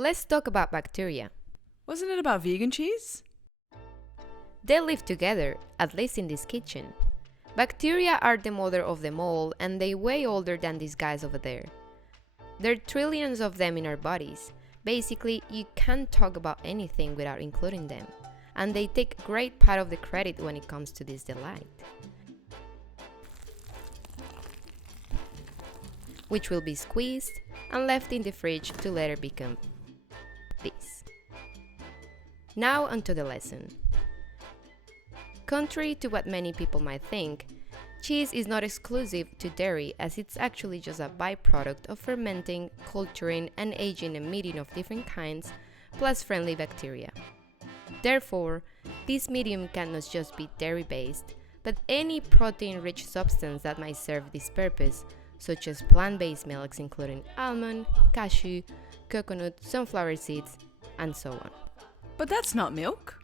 Let's talk about bacteria. Wasn't it about vegan cheese? They live together, at least in this kitchen. Bacteria are the mother of them all, and they way older than these guys over there. There are trillions of them in our bodies. Basically, you can't talk about anything without including them, and they take great part of the credit when it comes to this delight, which will be squeezed and left in the fridge to later become this. Now onto the lesson. Contrary to what many people might think, cheese is not exclusive to dairy, as it's actually just a byproduct of fermenting, culturing, and aging a medium of different kinds, plus friendly bacteria. Therefore, this medium cannot just be dairy-based, but any protein-rich substance that might serve this purpose, such as plant-based milks including almond, cashew, coconut, sunflower seeds, and so on. But that's not milk.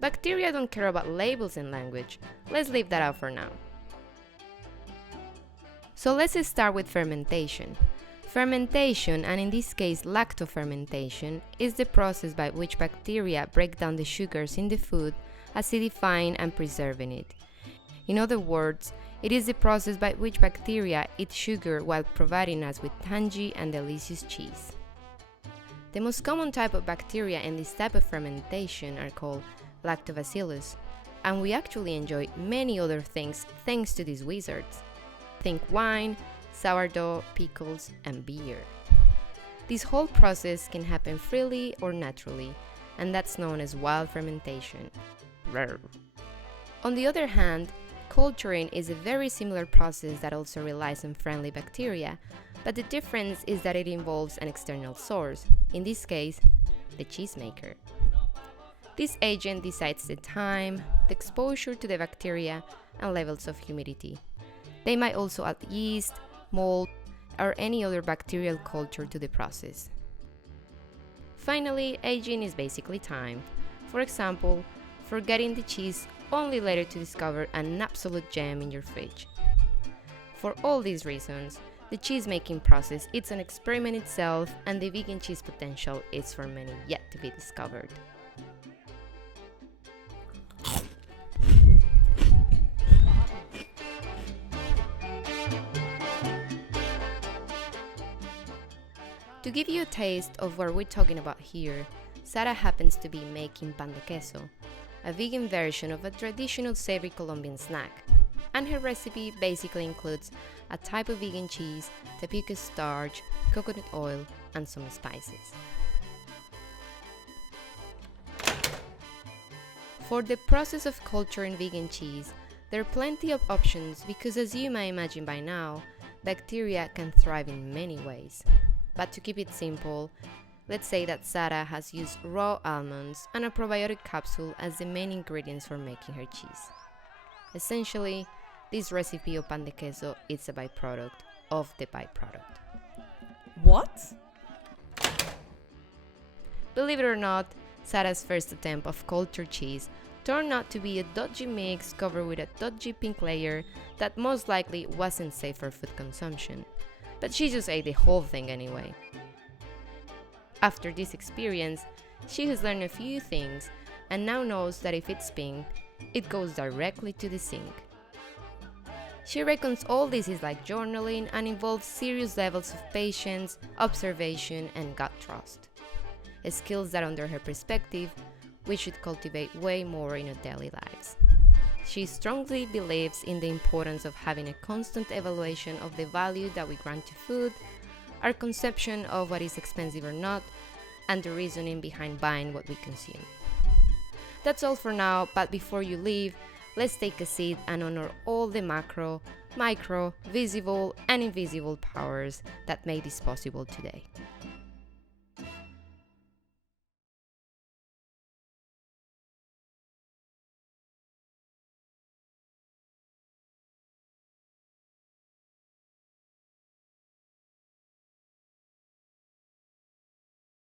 Bacteria don't care about labels and language. Let's leave that out for now. So let's start with fermentation. Fermentation, and in this case lactofermentation, is the process by which bacteria break down the sugars in the food, acidifying and preserving it. In other words, it is the process by which bacteria eat sugar while providing us with tangy and delicious cheese. The most common type of bacteria in this type of fermentation are called lactobacillus, and we actually enjoy many other things thanks to these wizards. Think wine, sourdough, pickles, and beer. This whole process can happen freely or naturally, and that's known as wild fermentation. Rrr. On the other hand, culturing is a very similar process that also relies on friendly bacteria, but the difference is that it involves an external source, in this case, the cheesemaker. This agent decides the time, the exposure to the bacteria, and levels of humidity. They might also add yeast, mold, or any other bacterial culture to the process. Finally, aging is basically time. For example, forgetting the cheese only later to discover an absolute gem in your fridge. For all these reasons, the cheese-making process is an experiment itself, and the vegan cheese potential is for many yet to be discovered. To give you a taste of what we're talking about here, Sara happens to be making pan de queso, a vegan version of a traditional savory Colombian snack, and her recipe basically includes a type of vegan cheese, tapioca starch, coconut oil, and some spices. For the process of culturing vegan cheese, there are plenty of options because, as you may imagine by now, bacteria can thrive in many ways. But to keep it simple, let's say that Sara has used raw almonds and a probiotic capsule as the main ingredients for making her cheese. Essentially, this recipe of pan de queso is a byproduct of the byproduct. What? Believe it or not, Sara's first attempt of cultured cheese turned out to be a dodgy mix covered with a dodgy pink layer that most likely wasn't safe for food consumption. But she just ate the whole thing anyway. After this experience, she has learned a few things and now knows that if it's pink, it goes directly to the sink. She reckons all this is like journaling and involves serious levels of patience, observation, and gut trust. Skills that, under her perspective, we should cultivate way more in our daily lives. She strongly believes in the importance of having a constant evaluation of the value that we grant to food, our conception of what is expensive or not, and the reasoning behind buying what we consume. That's all for now, but before you leave, let's take a seat and honor all the macro, micro, visible, and invisible powers that made this possible today.